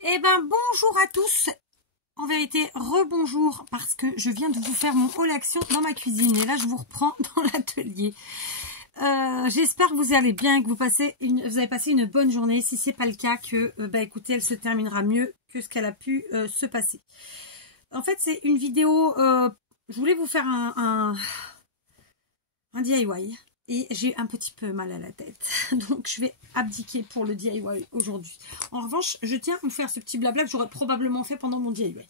Eh ben bonjour à tous. En vérité, rebonjour parce que je viens de vous faire mon haul action dans ma cuisine et là je vous reprends dans l'atelier. J'espère que vous allez bien, que vous avez passé une bonne journée. Si c'est pas le cas, que écoutez, elle se terminera mieux que ce qu'elle a pu se passer. En fait, c'est une vidéo. Je voulais vous faire un DIY. Et j'ai un petit peu mal à la tête. Donc, je vais abdiquer pour le DIY aujourd'hui. En revanche, je tiens à vous faire ce petit blabla que j'aurais probablement fait pendant mon DIY.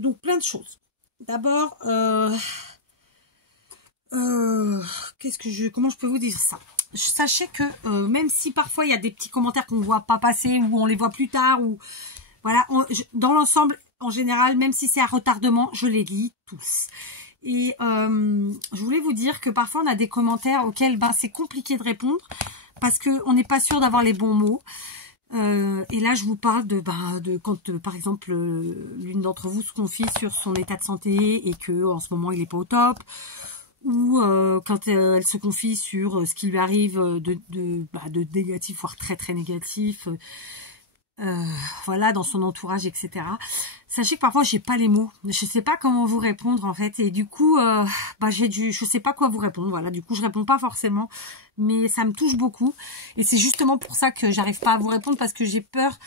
Donc, plein de choses. D'abord, comment je peux vous dire ça? Sachez que même si parfois il y a des petits commentaires qu'on ne voit pas passer ou on les voit plus tard, ou voilà, dans l'ensemble, en général, même si c'est à retardement, je les lis tous. Et je voulais vous dire que parfois on a des commentaires auxquels c'est compliqué de répondre parce qu'on n'est pas sûr d'avoir les bons mots. Et là je vous parle de quand par exemple l'une d'entre vous se confie sur son état de santé et que en ce moment il n'est pas au top, ou quand elle se confie sur ce qui lui arrive de négatif, voire très très négatif. Voilà, dans son entourage, etc. Sachez que parfois j'ai pas les mots, je sais pas comment vous répondre en fait, et du coup je sais pas quoi vous répondre. Voilà, du coup je réponds pas forcément, mais ça me touche beaucoup et c'est justement pour ça que j'arrive pas à vous répondre, parce que j'ai peur.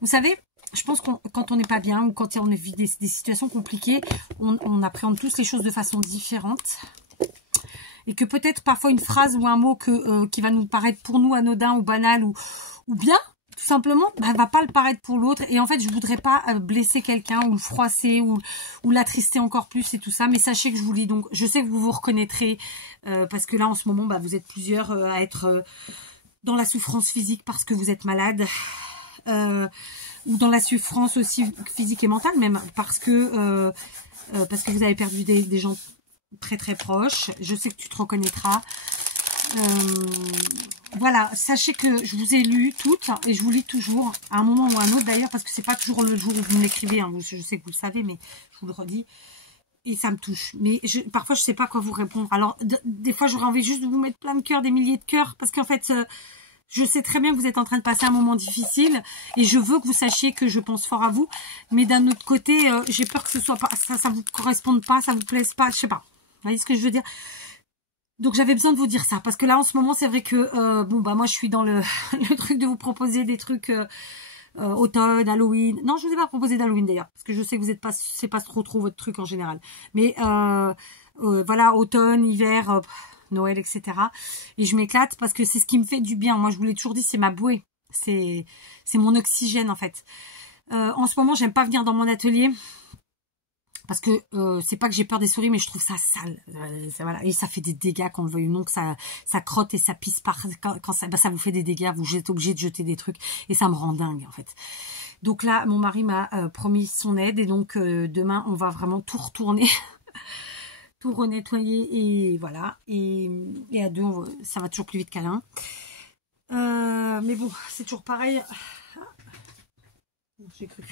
Vous savez, je pense que quand on n'est pas bien ou quand on vit des situations compliquées, on appréhende tous les choses de façon différente. Et que peut-être parfois une phrase ou un mot qui va nous paraître pour nous anodin ou banal ou bien, tout simplement, va pas le paraître pour l'autre. Et en fait, je voudrais pas blesser quelqu'un ou le froisser ou l'attrister encore plus et tout ça. Mais sachez que je vous lis, donc je sais que vous vous reconnaîtrez parce que là, en ce moment, vous êtes plusieurs à être dans la souffrance physique parce que vous êtes malade. Ou dans la souffrance aussi physique et mentale même parce que vous avez perdu des gens très très proches. Je sais que tu te reconnaîtras. Voilà, sachez que je vous ai lu toutes et je vous lis toujours à un moment ou à un autre d'ailleurs, parce que c'est pas toujours le jour où vous me l'écrivez, hein. Je sais que vous le savez, mais je vous le redis et ça me touche. Mais parfois je sais pas quoi vous répondre. Alors des fois j'aurais envie juste de vous mettre plein de cœurs, des milliers de cœurs, parce qu'en fait je sais très bien que vous êtes en train de passer un moment difficile et je veux que vous sachiez que je pense fort à vous. Mais d'un autre côté, j'ai peur que ce soit pas ça vous corresponde pas, ça vous plaise pas, je sais pas. Vous voyez ce que je veux dire? Donc j'avais besoin de vous dire ça, parce que là en ce moment c'est vrai que moi je suis dans le truc de vous proposer des trucs automne, Halloween. Non, je vous ai pas proposé d'Halloween d'ailleurs, parce que je sais que vous êtes pas, c'est pas trop votre truc en général. Mais voilà, automne, hiver, Noël, etc. Et je m'éclate parce que c'est ce qui me fait du bien. Moi je vous l'ai toujours dit, c'est ma bouée, c'est mon oxygène en fait. En ce moment j'aime pas venir dans mon atelier. Parce que c'est pas que j'ai peur des souris, mais je trouve ça sale. Voilà. Et ça fait des dégâts, qu'on le veuille ou non, que ça crotte et ça pisse quand ça vous fait des dégâts, vous êtes obligé de jeter des trucs. Et ça me rend dingue, en fait. Donc là, mon mari m'a promis son aide. Et donc, demain, on va vraiment tout retourner. Tout renettoyer. Et voilà. Et à deux, ça va toujours plus vite qu'à l'un. Mais bon, c'est toujours pareil. J'ai cru.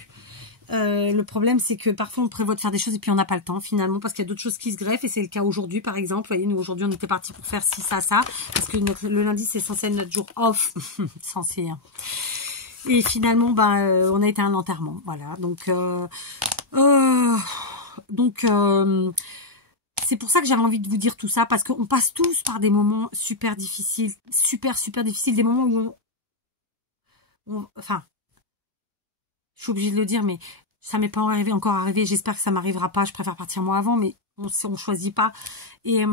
Le problème c'est que parfois on prévoit de faire des choses et puis on n'a pas le temps finalement, parce qu'il y a d'autres choses qui se greffent, et c'est le cas aujourd'hui par exemple. Vous voyez, nous aujourd'hui on était parti pour faire ci, ça, parce que le lundi c'est censé être notre jour off. Censé, hein. Et finalement on a été à un enterrement, voilà. Donc c'est pour ça que j'avais envie de vous dire tout ça, parce qu'on passe tous par des moments super difficiles, super difficiles, des moments où enfin, je suis obligée de le dire, mais ça m'est pas encore arrivé. J'espère que ça m'arrivera pas. Je préfère partir moi avant, mais on choisit pas. Et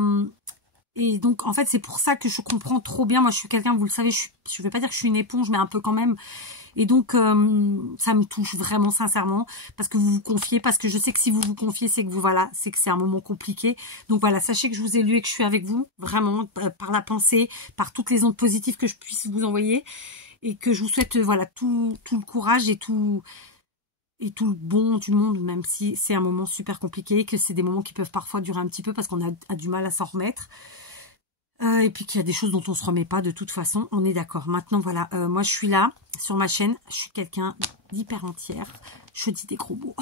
donc, en fait, c'est pour ça que je comprends trop bien. Moi, je suis quelqu'un, vous le savez, je vais pas dire que je suis une éponge, mais un peu quand même. Et donc, ça me touche vraiment sincèrement, parce que vous vous confiez, parce que je sais que si vous vous confiez, c'est que c'est que c'est un moment compliqué. Donc voilà, sachez que je vous ai lu et que je suis avec vous, vraiment, par la pensée, par toutes les ondes positives que je puisse vous envoyer. Et que je vous souhaite voilà tout le courage et tout le bon du monde, même si c'est un moment super compliqué, que c'est des moments qui peuvent parfois durer un petit peu parce qu'on a du mal à s'en remettre. Et puis qu'il y a des choses dont on se remet pas de toute façon, on est d'accord. Maintenant voilà, moi je suis là sur ma chaîne, je suis quelqu'un d'hyper entière, je dis des gros mots,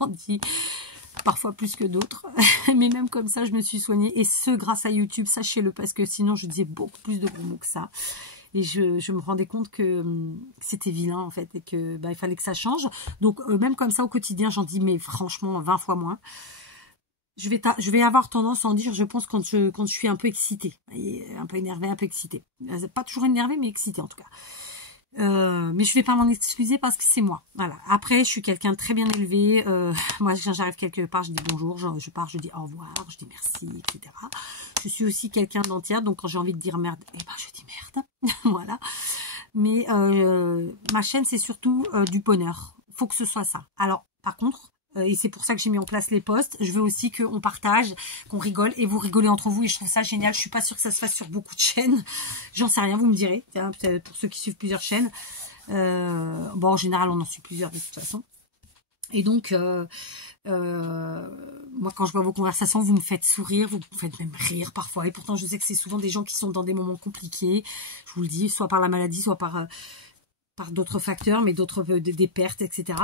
j'en dis parfois plus que d'autres, mais même comme ça je me suis soignée, et ce grâce à YouTube, sachez-le, parce que sinon je disais beaucoup plus de gros mots que ça. Et je me rendais compte que c'était vilain, en fait, et que il fallait que ça change. Donc, même comme ça, au quotidien, j'en dis, mais franchement, 20 fois moins. Je vais avoir tendance à en dire, je pense, quand je suis un peu excitée. Un peu énervée, un peu excitée. Pas toujours énervée, mais excitée, en tout cas. Mais je vais pas m'en excuser parce que c'est moi. Voilà. Après, je suis quelqu'un de très bien élevé. Moi, quand j'arrive quelque part, je dis bonjour, je pars, je dis au revoir, je dis merci, etc. Je suis aussi quelqu'un d'entière, donc quand j'ai envie de dire merde, eh ben je dis merde. Voilà. Mais ma chaîne, c'est surtout du bonheur. Faut que ce soit ça. Alors, par contre, et c'est pour ça que j'ai mis en place les posts, je veux aussi qu'on partage, qu'on rigole, et vous rigolez entre vous, et je trouve ça génial. Je suis pas sûre que ça se fasse sur beaucoup de chaînes. J'en sais rien, vous me direz, hein, pour ceux qui suivent plusieurs chaînes. Bon, en général, on en suit plusieurs de toute façon. Et donc, moi, quand je vois vos conversations, vous me faites sourire, vous me faites même rire parfois. Et pourtant, je sais que c'est souvent des gens qui sont dans des moments compliqués. Je vous le dis, soit par la maladie, soit par d'autres facteurs, mais des pertes, etc.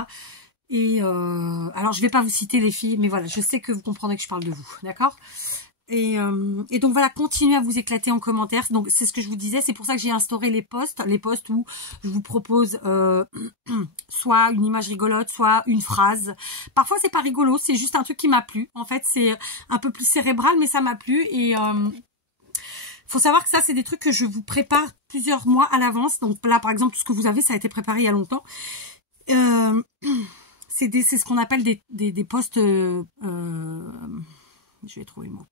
Et alors, je vais pas vous citer les filles, mais voilà, je sais que vous comprendrez que je parle de vous, d'accord ? Et donc voilà, continuez à vous éclater en commentaire. Donc c'est ce que je vous disais, c'est pour ça que j'ai instauré les posts où je vous propose soit une image rigolote, soit une phrase. Parfois c'est pas rigolo, c'est juste un truc qui m'a plu. En fait, c'est un peu plus cérébral, mais ça m'a plu. Et faut savoir que ça, c'est des trucs que je vous prépare plusieurs mois à l'avance. Donc là, par exemple, tout ce que vous avez, ça a été préparé il y a longtemps. C'est ce qu'on appelle des posts. Je vais trouver le mot.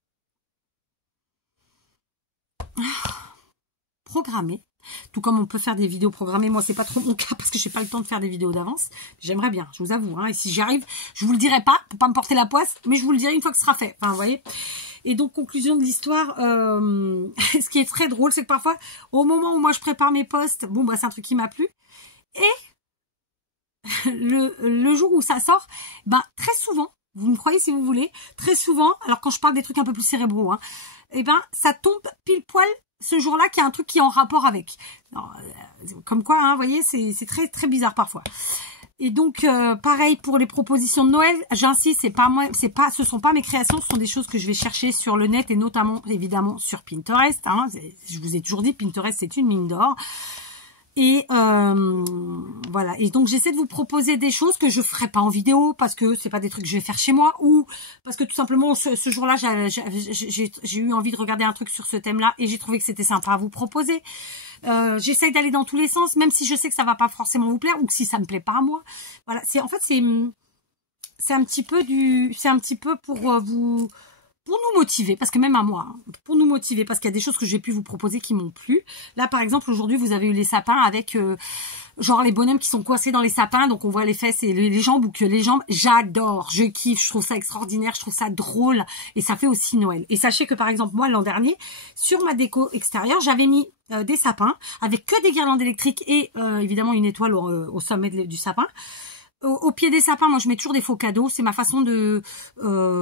Programmé, tout comme on peut faire des vidéos programmées. Moi, c'est pas trop mon cas parce que j'ai pas le temps de faire des vidéos d'avance. J'aimerais bien, je vous avoue, hein, et si j'y arrive, je vous le dirai pas pour pas me porter la poisse, mais je vous le dirai une fois que ce sera fait. Enfin, vous voyez. Et donc, conclusion de l'histoire, ce qui est très drôle, c'est que parfois, au moment où moi je prépare mes posts, bon, bah c'est un truc qui m'a plu, et le jour où ça sort, ben très souvent, vous me croyez si vous voulez, très souvent, alors quand je parle des trucs un peu plus cérébraux, hein, et ben ça tombe pile poil ce jour-là qu'il y a un truc qui est en rapport avec. Non, comme quoi, hein, vous voyez, c'est très très bizarre parfois. Et donc pareil pour les propositions de Noël, j'insiste, ce sont pas mes créations, ce sont des choses que je vais chercher sur le net et notamment évidemment sur Pinterest. Hein, je vous ai toujours dit, Pinterest c'est une mine d'or. Et voilà. Et donc j'essaie de vous proposer des choses que je ferai pas en vidéo parce que c'est pas des trucs que je vais faire chez moi ou parce que tout simplement ce jour-là j'ai eu envie de regarder un truc sur ce thème-là et j'ai trouvé que c'était sympa à vous proposer. J'essaye d'aller dans tous les sens, même si je sais que ça va pas forcément vous plaire ou que si ça me plaît pas à moi. Voilà. C'est un petit peu pour nous motiver, parce que même à moi, hein, pour nous motiver, parce qu'il y a des choses que j'ai pu vous proposer qui m'ont plu. Là, par exemple, aujourd'hui, vous avez eu les sapins avec, genre les bonhommes qui sont coincés dans les sapins, donc on voit les fesses et les jambes, ou que les jambes, j'adore, je kiffe, je trouve ça extraordinaire, je trouve ça drôle, et ça fait aussi Noël. Et sachez que, par exemple, moi, l'an dernier, sur ma déco extérieure, j'avais mis des sapins, avec que des guirlandes électriques et évidemment une étoile au sommet du sapin. Au pied des sapins, moi je mets toujours des faux cadeaux. C'est ma façon de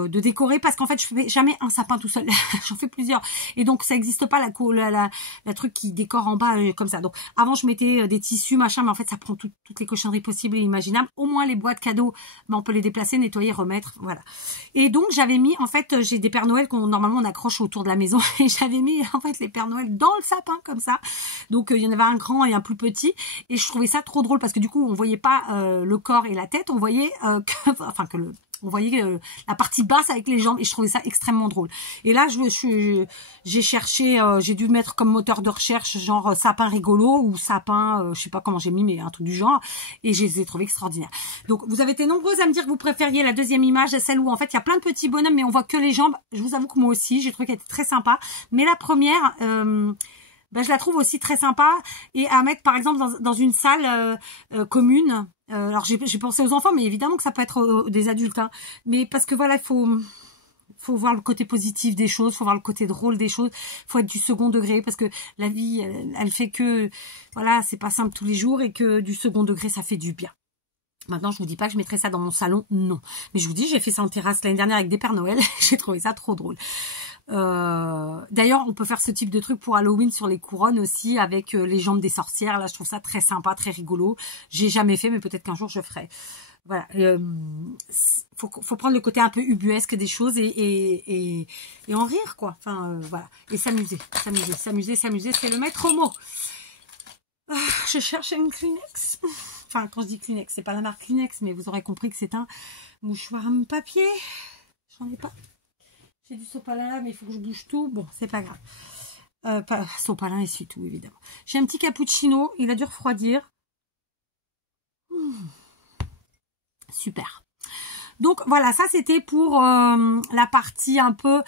décorer parce qu'en fait je fais jamais un sapin tout seul. J'en fais plusieurs et donc ça n'existe pas la truc qui décore en bas comme ça. Donc avant je mettais des tissus machin, mais en fait ça prend toutes les cochonneries possibles et imaginables. Au moins les boîtes cadeaux, ben, on peut les déplacer, nettoyer, remettre, voilà. Et donc j'avais mis en fait j'ai des Pères Noël qu'on normalement on accroche autour de la maison et j'avais mis en fait les Pères Noël dans le sapin comme ça. Donc il y en avait un grand et un plus petit et je trouvais ça trop drôle parce que du coup on voyait pas le corps et la tête, on voyait on voyait la partie basse avec les jambes et je trouvais ça extrêmement drôle. Et là j'ai cherché, j'ai dû mettre comme moteur de recherche genre sapin rigolo ou sapin, je sais pas comment j'ai mis, mais un truc du genre, et je les ai trouvés extraordinaires. Donc vous avez été nombreuses à me dire que vous préfériez la deuxième image, celle où en fait il y a plein de petits bonhommes mais on voit que les jambes. Je vous avoue que moi aussi j'ai trouvé qu'elle était très sympa, mais la première ben, je la trouve aussi très sympa et à mettre par exemple dans une salle commune. Alors j'ai pensé aux enfants, mais évidemment que ça peut être des adultes, hein. Mais parce que voilà, il faut voir le côté positif des choses, faut voir le côté drôle des choses, faut être du second degré parce que la vie, elle fait que voilà, c'est pas simple tous les jours et que du second degré, ça fait du bien. Maintenant, je vous dis pas que je mettrai ça dans mon salon, non. Mais je vous dis, j'ai fait ça en terrasse l'année dernière avec des Pères Noël, j'ai trouvé ça trop drôle. D'ailleurs, on peut faire ce type de truc pour Halloween sur les couronnes aussi avec les jambes des sorcières. Là, je trouve ça très sympa, très rigolo. J'ai jamais fait, mais peut-être qu'un jour je ferai. Voilà, faut prendre le côté un peu ubuesque des choses et en rire quoi. Enfin voilà, et s'amuser, c'est le maître mot. Je cherche une Kleenex. Enfin, quand je dis Kleenex, c'est pas la marque Kleenex, mais vous aurez compris que c'est un mouchoir à papier. J'en ai pas. J'ai du sopalin là, mais il faut que je bouge tout. Bon, c'est pas grave. Sopalin essuie tout, évidemment. J'ai un petit cappuccino. Il a dû refroidir. Super. Donc, voilà, ça, c'était pour la partie un peu...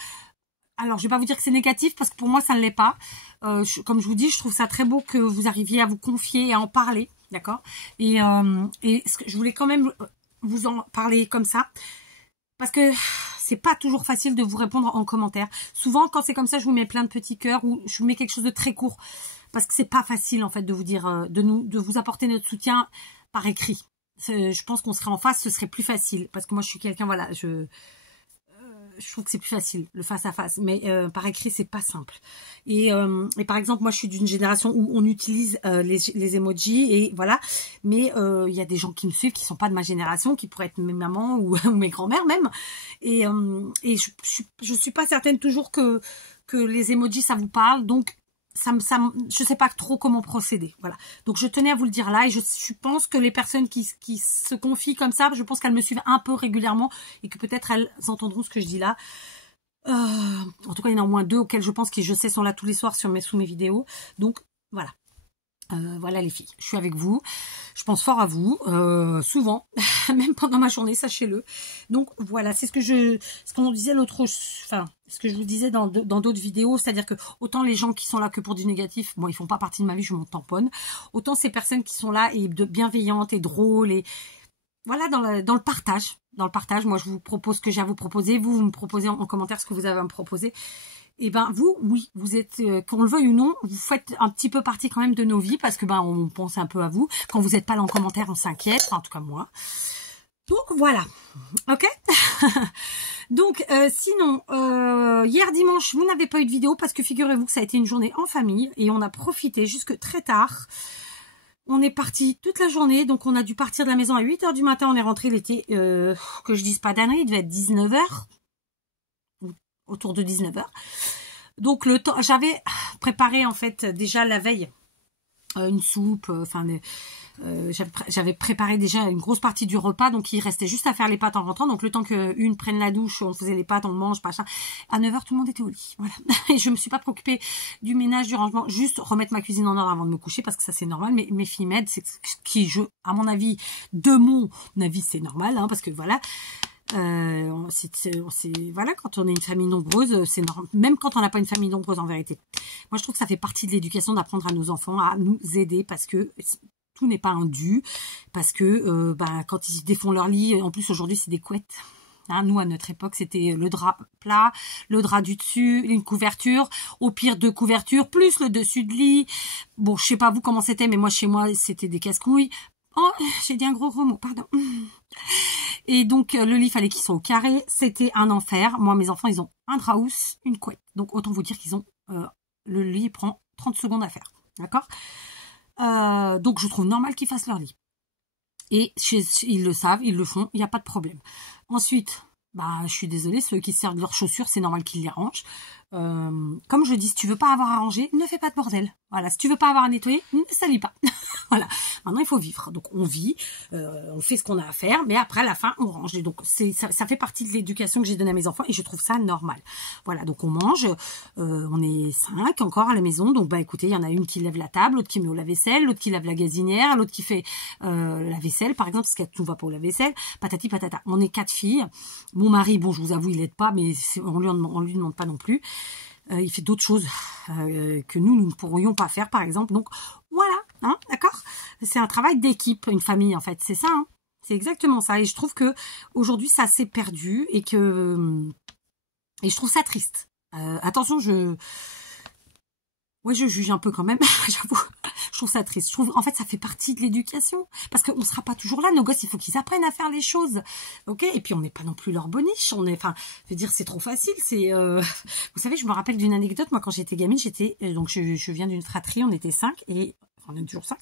Alors, je vais pas vous dire que c'est négatif, parce que pour moi, ça ne l'est pas. Comme je vous dis, je trouve ça très beau que vous arriviez à vous confier et à en parler. D'accord. Et je voulais quand même vous en parler comme ça. Parce que c'est pas toujours facile de vous répondre en commentaire. Souvent, quand c'est comme ça, je vous mets plein de petits cœurs ou je vous mets quelque chose de très court. Parce que c'est pas facile, en fait, de vous dire, de vous apporter notre soutien par écrit. Je pense qu'on serait en face, ce serait plus facile. Parce que moi, je suis quelqu'un, voilà, je trouve que c'est plus facile, le face à face. Mais par écrit, c'est pas simple. Et par exemple, moi, je suis d'une génération où on utilise les emojis et voilà. Mais il y a des gens qui me suivent qui sont pas de ma génération, qui pourraient être mes mamans ou mes grands-mères même. Et je suis pas certaine toujours que les emojis ça vous parle. Donc je sais pas trop comment procéder. Voilà. Donc je tenais à vous le dire là et je pense que les personnes qui se confient comme ça, je pense qu'elles me suivent un peu régulièrement et que peut-être elles entendront ce que je dis là. En tout cas, il y en a au moins 2 auxquels je pense que je sais sont là tous les soirs sous mes vidéos. Donc voilà. Voilà les filles, je suis avec vous, je pense fort à vous, souvent, même pendant ma journée, sachez-le. Donc voilà, c'est ce qu'on disait ce que je vous disais dans d'autres vidéos, c'est-à-dire que autant les gens qui sont là que pour du négatif, bon, ils font pas partie de ma vie, je m'en tamponne, autant ces personnes qui sont là et de bienveillantes et drôles et voilà, dans le partage. Dans le partage, moi je vous propose ce que j'ai à vous proposer, vous me proposez en commentaire ce que vous avez à me proposer. Et ben vous, oui, vous êtes, qu'on le veuille ou non, vous faites un petit peu partie quand même de nos vies parce que ben on pense un peu à vous. Quand vous n'êtes pas là en commentaire, on s'inquiète, enfin, en tout cas moi. Donc voilà, ok. Donc sinon, hier dimanche, vous n'avez pas eu de vidéo parce que figurez-vous que ça a été une journée en famille et on a profité jusque très tard. On est parti toute la journée, donc on a dû partir de la maison à 8 h du matin. On est rentré, il était, que je dise pas d'année, il devait être 19 h. Autour de 19 h. Donc le temps, j'avais préparé en fait déjà la veille une soupe, j'avais préparé déjà une grosse partie du repas, donc il restait juste à faire les pâtes en rentrant. Donc le temps qu'une prenne la douche, on faisait les pâtes, on mange, pas ça. À 9 h, tout le monde était au lit. Voilà. Et je me suis pas préoccupée du ménage, du rangement, juste remettre ma cuisine en ordre avant de me coucher parce que ça c'est normal. Mais mes filles m'aident, c'est à mon avis, de mon avis, c'est normal, hein, parce que voilà. Voilà, quand on est une famille nombreuse, c'est normal, même quand on n'a pas une famille nombreuse en vérité. Moi je trouve que ça fait partie de l'éducation d'apprendre à nos enfants à nous aider parce que tout n'est pas un dû, parce que quand ils défont leur lit, en plus aujourd'hui c'est des couettes. Hein, nous à notre époque c'était le drap plat, le drap du dessus, une couverture, au pire 2 couvertures, plus le dessus de lit. Bon, je sais pas vous comment c'était, mais moi chez moi c'était des casse-couilles. Oh, j'ai dit un gros mot, pardon. Et donc, le lit, fallait qu'ils soient au carré. C'était un enfer. Moi, mes enfants, ils ont un drap housse, une couette. Donc, autant vous dire qu'ils ont... le lit prend 30 secondes à faire. D'accord. Donc, je trouve normal qu'ils fassent leur lit. Et ils le savent, ils le font. Il n'y a pas de problème. Ensuite, je suis désolée, ceux qui servent leurs chaussures, c'est normal qu'ils les rangent. Comme je dis, si tu veux pas avoir à ranger, ne fais pas de bordel. Voilà, si tu veux pas avoir à nettoyer, ne salis pas. Voilà. Maintenant, il faut vivre. Donc, on vit, on fait ce qu'on a à faire, mais après, à la fin, on range. Et donc, ça fait partie de l'éducation que j'ai donnée à mes enfants et je trouve ça normal. Voilà, donc on mange. On est 5 encore à la maison. Donc, écoutez, il y en a une qui lève la table, l'autre qui met au lave-vaisselle, l'autre qui lave la gazinière, l'autre qui fait la vaisselle, par exemple, parce que tout va pas au lave-vaisselle. Patati patata. On est 4 filles. Mon mari, bon, je vous avoue, il aide pas, mais on lui demande pas non plus. Il fait d'autres choses que nous ne pourrions pas faire, par exemple. Donc, voilà, hein, d'accord. C'est un travail d'équipe, une famille, en fait. C'est ça, hein. C'est exactement ça. Et je trouve que aujourd'hui, ça s'est perdu et je trouve ça triste. Attention, je juge un peu quand même, j'avoue. Je trouve ça triste. Je trouve, en fait, ça fait partie de l'éducation. Parce qu'on ne sera pas toujours là. Nos gosses, il faut qu'ils apprennent à faire les choses. Ok. Et puis, on n'est pas non plus leur boniche. Je veux dire, c'est trop facile. Vous savez, je me rappelle d'une anecdote. Moi, quand j'étais gamine, donc je viens d'une fratrie. On était 5 et, on est toujours 5.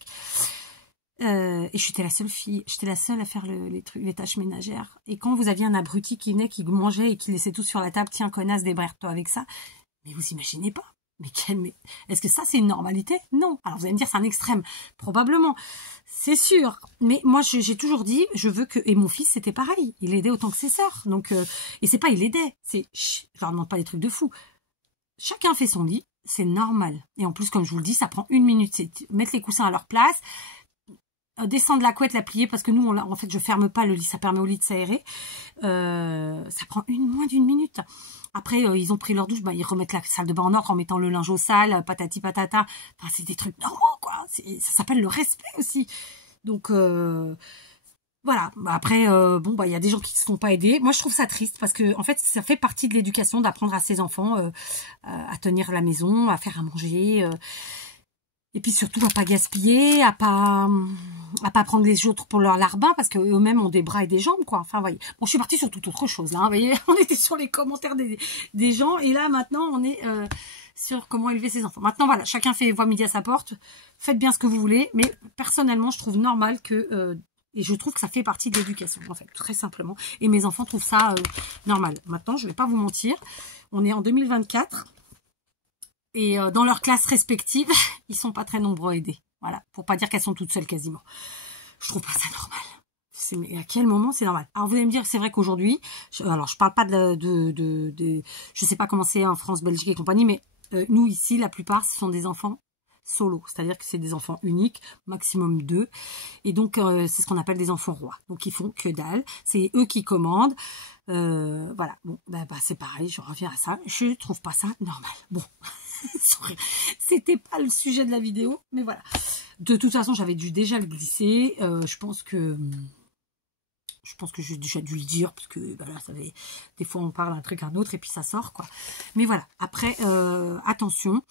Et j'étais la seule fille. J'étais la seule à faire les tâches ménagères. Et quand vous aviez un abruti qui venait, qui mangeait et qui laissait tout sur la table, tiens, connasse, débrère-toi avec ça. Mais vous imaginez pas. Mais est-ce que ça, c'est une normalité? Non. Alors, vous allez me dire, c'est un extrême. Probablement. C'est sûr. Mais moi, j'ai toujours dit, je veux que... Et mon fils, c'était pareil. Il aidait autant que ses sœurs. Donc, et c'est pas il aidait. C'est... Je leur demande pas des trucs de fou. Chacun fait son lit. C'est normal. Et en plus, comme je vous le dis, ça prend 1 minute. C'est mettre les coussins à leur place. Descendre la couette, la plier, parce que nous, en fait, je ferme pas le lit. Ça permet au lit de s'aérer. Ça prend moins d'1 minute. Après, ils ont pris leur douche, ils remettent la salle de bain en ordre en mettant le linge au sale, patati patata. Enfin, c'est des trucs normaux, quoi. Ça s'appelle le respect aussi. Donc, voilà. Après, il y a des gens qui ne se font pas aider. Moi, je trouve ça triste parce que, en fait, ça fait partie de l'éducation d'apprendre à ses enfants à tenir la maison, à faire à manger. Et puis surtout à pas gaspiller, à pas prendre les autres pour leur larbin, parce qu'eux-mêmes ont des bras et des jambes, quoi. Enfin, voyez. Bon, je suis partie sur toute autre chose, là. Vous voyez, on était sur les commentaires des gens, et là, maintenant, on est sur comment élever ses enfants. Maintenant, voilà, chacun voit midi à sa porte. Faites bien ce que vous voulez, mais personnellement, je trouve normal que... et je trouve que ça fait partie de l'éducation, en fait, très simplement. Et mes enfants trouvent ça normal. Maintenant, je vais pas vous mentir, on est en 2024... Et dans leurs classes respectives, ils sont pas très nombreux à aider. Voilà, pour pas dire qu'elles sont toutes seules quasiment. Je trouve pas ça normal. Mais à quel moment c'est normal? Alors vous allez me dire, c'est vrai qu'aujourd'hui, alors je parle pas je sais pas comment c'est en France, Belgique et compagnie, mais nous ici, la plupart, ce sont des enfants solo, c'est-à-dire que c'est des enfants uniques, maximum 2, et donc c'est ce qu'on appelle des enfants rois. Donc ils font que dalle, c'est eux qui commandent. Voilà, bon, c'est pareil, je reviens à ça. Je trouve pas ça normal. Bon. C'était pas le sujet de la vidéo, mais voilà. De toute façon, j'avais déjà le glisser. Je pense que j'ai déjà dû le dire, parce que voilà, des fois on parle un truc un autre et puis ça sort, quoi. Mais voilà. Après, attention,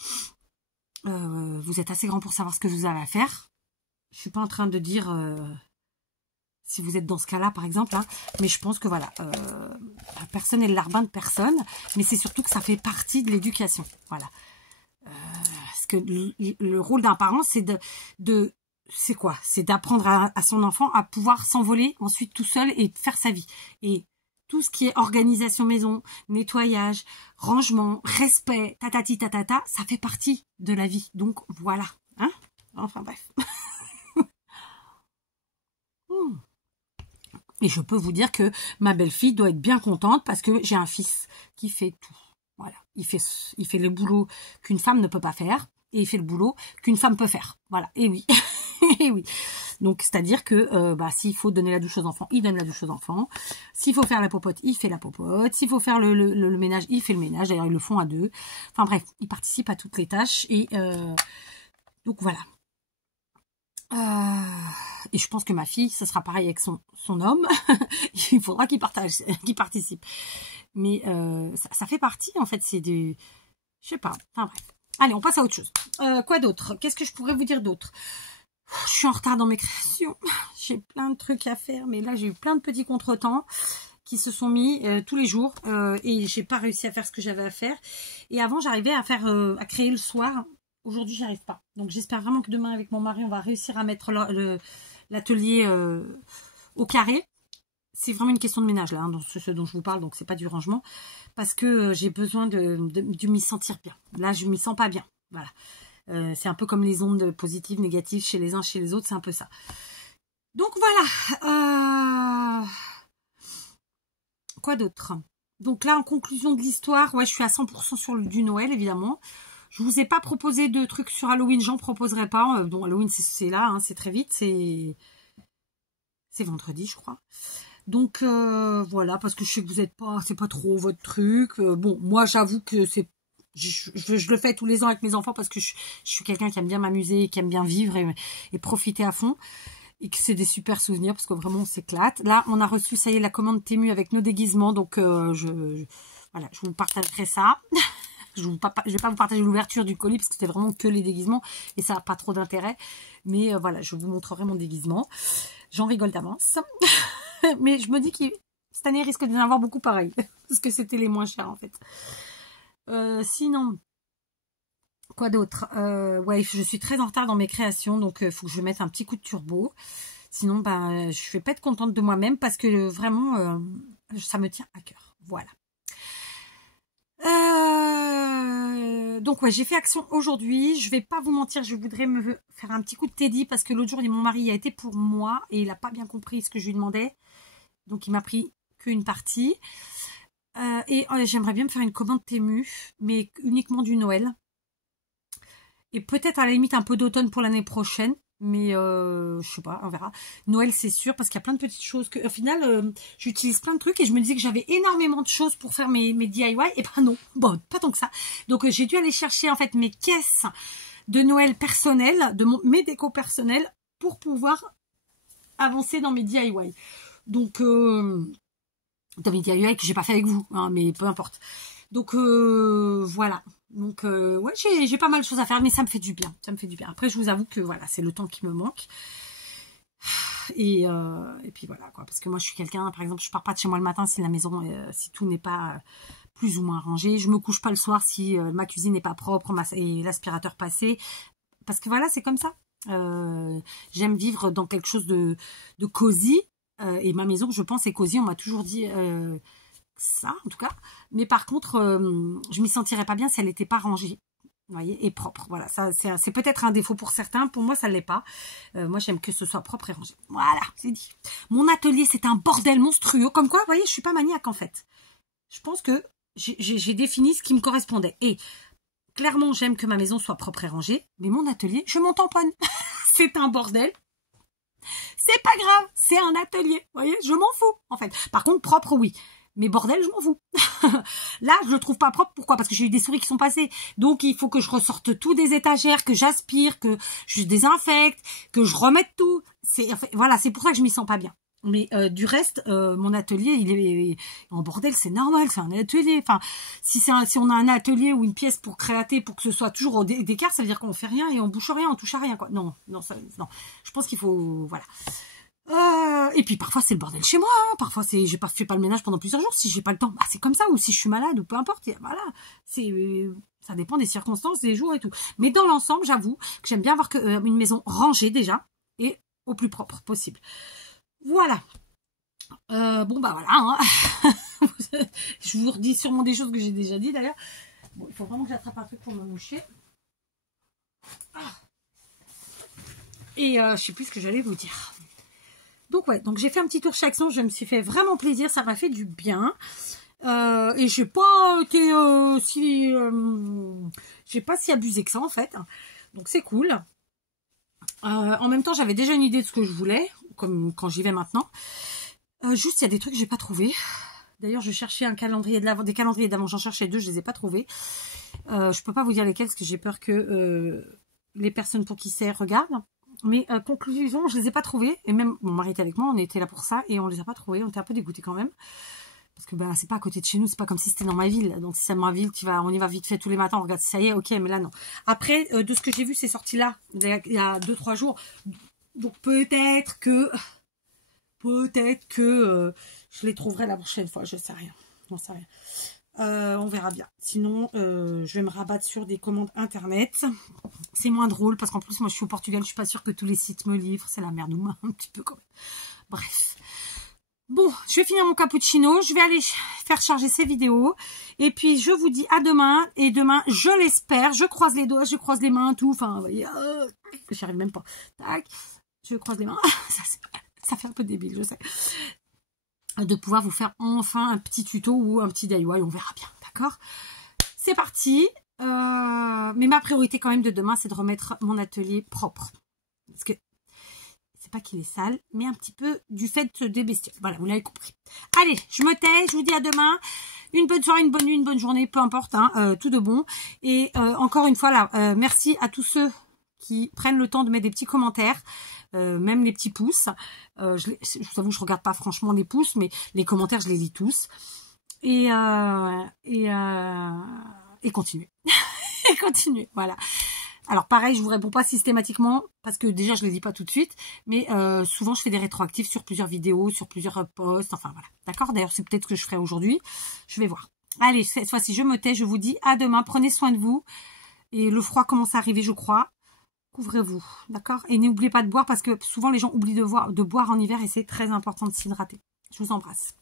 vous êtes assez grand pour savoir ce que vous avez à faire. Je suis pas en train de dire si vous êtes dans ce cas-là, par exemple, hein, mais je pense que voilà, personne n'est le larbin de personne, mais c'est surtout que ça fait partie de l'éducation. Voilà. Parce que le rôle d'un parent, c'est c'est quoi? C'est d'apprendre à son enfant à pouvoir s'envoler ensuite tout seul et faire sa vie. Et tout ce qui est organisation maison, nettoyage, rangement, respect, tatati tatata, ça fait partie de la vie. Donc voilà. Hein? Enfin bref. Et je peux vous dire que ma belle-fille doit être bien contente parce que j'ai un fils qui fait tout. Voilà, il fait le boulot qu'une femme ne peut pas faire et il fait le boulot qu'une femme peut faire. Voilà, et oui, et oui. Donc c'est-à-dire que s'il faut donner la douche aux enfants, il donne la douche aux enfants. S'il faut faire la popote, il fait la popote. S'il faut faire le ménage, il fait le ménage. D'ailleurs, ils le font à 2. Enfin bref, il participe à toutes les tâches et donc voilà. Et je pense que ma fille, ce sera pareil avec son homme. Il faudra qu'il participe. Mais ça fait partie, en fait, c'est des... Je sais pas. Enfin bref. Allez, on passe à autre chose. Quoi d'autre? Qu'est-ce que je pourrais vous dire d'autre? Je suis en retard dans mes créations. J'ai plein de trucs à faire, mais là, j'ai eu plein de petits contretemps qui se sont mis tous les jours. Et j'ai pas réussi à faire ce que j'avais à faire. Et avant, j'arrivais à créer le soir. Aujourd'hui, j'y arrive pas. Donc, j'espère vraiment que demain, avec mon mari, on va réussir à mettre l'atelier au carré. C'est vraiment une question de ménage, là, hein, ce dont je vous parle. Donc, c'est pas du rangement. Parce que j'ai besoin de m'y sentir bien. Là, je m'y sens pas bien. Voilà. C'est un peu comme les ondes positives, négatives chez les uns, chez les autres. C'est un peu ça. Donc, voilà. Quoi d'autre? Donc là, en conclusion de l'histoire, ouais, je suis à 100% sur du Noël, évidemment. Je vous ai pas proposé de trucs sur Halloween, j'en proposerai pas. Donc Halloween, c'est là, hein, c'est très vite, c'est vendredi, je crois. Donc voilà, parce que je sais que vous êtes pas, c'est pas trop votre truc. Bon, moi, j'avoue que je le fais tous les ans avec mes enfants parce que je suis quelqu'un qui aime bien m'amuser, qui aime bien vivre et profiter à fond. Et que c'est des super souvenirs parce que vraiment on s'éclate. Là, on a reçu, ça y est, la commande Temu avec nos déguisements. Donc voilà, je vous partagerai ça. Je vais pas vous partager l'ouverture du colis parce que c'était vraiment que les déguisements et ça n'a pas trop d'intérêt. Mais voilà, je vous montrerai mon déguisement. J'en rigole d'avance. Mais je me dis que cette année, il risque d'en avoir beaucoup pareil. Parce que c'était les moins chers en fait. Sinon, quoi d'autre? Ouais, je suis très en retard dans mes créations. Donc, il faut que je mette un petit coup de turbo. Sinon, je vais pas être contente de moi-même parce que vraiment, ça me tient à cœur. Voilà. Donc ouais, j'ai fait action aujourd'hui. Je vais pas vous mentir, je voudrais me faire un petit coup de Teddy parce que l'autre jour, mon mari a été pour moi et il a pas bien compris ce que je lui demandais. Donc il m'a pris qu'une partie. J'aimerais bien me faire une commande Temu, mais uniquement du Noël. Et peut-être à la limite un peu d'automne pour l'année prochaine. Mais je sais pas, on verra. Noël c'est sûr parce qu'il y a plein de petites choses que au final j'utilise plein de trucs et je me disais que j'avais énormément de choses pour faire mes DIY et ben non, bon pas tant que ça. Donc j'ai dû aller chercher en fait mes caisses de Noël personnelles, mes décos personnels pour pouvoir avancer dans mes DIY. Donc dans mes DIY que j'ai pas fait avec vous, hein, mais peu importe. Donc voilà. Donc ouais, j'ai pas mal de choses à faire, mais ça me fait du bien. Ça me fait du bien. Après, je vous avoue que voilà, c'est le temps qui me manque. Et puis voilà quoi, parce que moi je suis quelqu'un, par exemple, je pars pas de chez moi le matin si la maison, si tout n'est pas plus ou moins rangé. Je me couche pas le soir si ma cuisine n'est pas propre et l'aspirateur passé. Parce que voilà, c'est comme ça. J'aime vivre dans quelque chose de cosy. Et ma maison, je pense, est cosy. On m'a toujours dit ça, en tout cas. Mais par contre, je m'y sentirais pas bien si elle n'était pas rangée. Vous voyez, et propre. Voilà, ça c'est peut-être un défaut pour certains. Pour moi, ça ne l'est pas. Moi, j'aime que ce soit propre et rangé. Voilà, c'est dit. Mon atelier, c'est un bordel monstrueux. Comme quoi, vous voyez, je suis pas maniaque, en fait. Je pense que j'ai défini ce qui me correspondait. Et clairement, j'aime que ma maison soit propre et rangée. Mais mon atelier, je m'en tamponne. C'est un bordel. C'est pas grave, c'est un atelier. Vous voyez, je m'en fous, en fait. Par contre, propre, oui. Mais bordel, je m'en fous. Là, je le trouve pas propre. Pourquoi? Parce que j'ai eu des souris qui sont passées. Donc, il faut que je ressorte tout des étagères, que j'aspire, que je désinfecte, que je remette tout. Voilà, c'est pour ça que je m'y sens pas bien. Mais du reste, mon atelier, il est en bordel, c'est normal, c'est un atelier. Enfin, si on a un atelier ou une pièce pour créater, pour que ce soit toujours au d'écart, ça veut dire qu'on fait rien et on bouche rien, on touche à rien, quoi. Non. Je pense qu'il faut, voilà. Et puis parfois c'est le bordel chez moi, hein. Parfois je fais pas le ménage pendant plusieurs jours si j'ai pas le temps. Bah, c'est comme ça, ou si je suis malade ou peu importe. Voilà, ça dépend des circonstances, des jours et tout. Mais dans l'ensemble, j'avoue que j'aime bien avoir une maison rangée déjà et au plus propre possible. Voilà. Bon bah voilà. Hein. Je vous redis sûrement des choses que j'ai déjà dit d'ailleurs. Bon, il faut vraiment que j'attrape un truc pour me moucher. Et je sais plus ce que j'allais vous dire. Donc ouais, donc j'ai fait un petit tour chez Action, je me suis fait vraiment plaisir, ça m'a fait du bien. Et j'ai pas été j'ai pas si abusé que ça en fait. Donc c'est cool. En même temps, j'avais déjà une idée de ce que je voulais, comme quand j'y vais maintenant. Juste, il y a des trucs que j'ai pas trouvé. D'ailleurs, je cherchais des calendriers d'avant, j'en cherchais 2, je les ai pas trouvés. Je peux pas vous dire lesquels parce que j'ai peur que les personnes pour qui c'est regardent. Mais conclusion, je les ai pas trouvés. Et même mon mari était avec moi, on était là pour ça et on les a pas trouvés. On était un peu dégoûtés quand même. Parce que bah, c'est pas à côté de chez nous, c'est pas comme si c'était dans ma ville. Donc si c'est dans ma ville, on y va vite fait tous les matins, on regarde si ça y est, ok, mais là non. Après, de ce que j'ai vu, c'est sorti là, il y a 2-3 jours. Donc peut-être que je les trouverai la prochaine fois, je sais rien. J'en sais rien. On verra bien. Sinon, je vais me rabattre sur des commandes internet. C'est moins drôle parce qu'en plus, moi, je suis au Portugal. Je suis pas sûre que tous les sites me livrent. C'est la merde, un petit peu quand même. Bref. Bon, je vais finir mon cappuccino. Je vais aller faire charger ces vidéos. Et puis, je vous dis à demain. Et demain, je l'espère. Je croise les doigts, je croise les mains, tout. Enfin, vous voyez, j'y arrive même pas. Tac. Je croise les mains. Ça fait un peu débile, je sais. De pouvoir vous faire enfin un petit tuto ou un petit DIY, on verra bien, d'accord? C'est parti. Mais ma priorité quand même de demain, c'est de remettre mon atelier propre. Parce que c'est pas qu'il est sale, mais un petit peu du fait des bestioles. Voilà, vous l'avez compris. Allez, je me tais, je vous dis à demain. Une bonne soirée, une bonne nuit, une bonne journée, peu importe, hein, tout de bon. Et encore une fois, là, merci à tous ceux qui prennent le temps de mettre des petits commentaires. Même les petits pouces. Je vous avoue, je regarde pas franchement les pouces, mais les commentaires, je les lis tous. Et continuez. Et continuez, voilà. Alors pareil, je vous réponds pas systématiquement, parce que déjà, je les lis pas tout de suite, mais souvent, je fais des rétroactifs sur plusieurs vidéos, sur plusieurs posts, enfin voilà. D'accord? D'ailleurs, c'est peut-être ce que je ferai aujourd'hui. Je vais voir. Allez, cette fois-ci, je me tais, je vous dis à demain. Prenez soin de vous. Et le froid commence à arriver, je crois. Couvrez-vous, d'accord? Et n'oubliez pas de boire parce que souvent les gens oublient de boire en hiver et c'est très important de s'hydrater. Je vous embrasse.